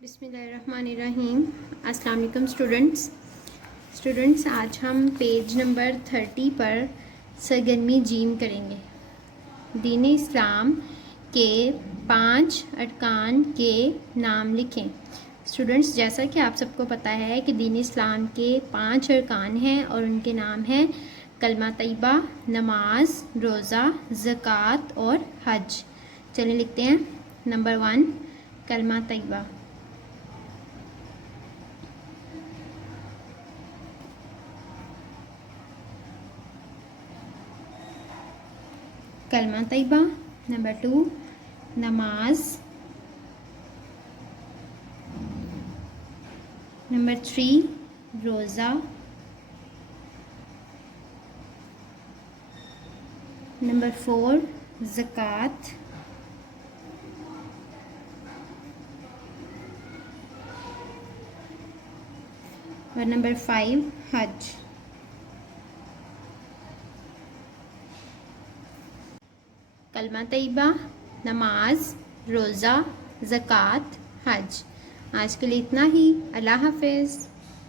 بسم اللہ الرحمن الرحیم۔ السلام علیکم اسٹوڈنٹس، آج ہم پیج نمبر 30 پر سرگرمی جیم کریں گے۔ دین اسلام کے 5 ارکان کے نام لکھیں۔ اسٹوڈنٹس، جیسا کہ آپ سب کو پتہ ہے کہ دین اسلام کے 5 ارکان ہیں اور ان کے نام ہیں کلمہ طیبہ، نماز، روزہ، زکوٰۃ اور حج۔ چلیں لکھتے ہیں۔ نمبر 1 کلمہ طیبہ۔ کلمہ طیبہ۔ نمبر 2 نماز۔ نمبر 3 روزہ۔ نمبر 4 زکوٰۃ۔ اور نمبر 5 حج۔ کلمہ طیبہ، نماز، روزہ، زکوٰۃ، حج۔ آج کے لیے اتنا ہی۔ اللہ حافظ۔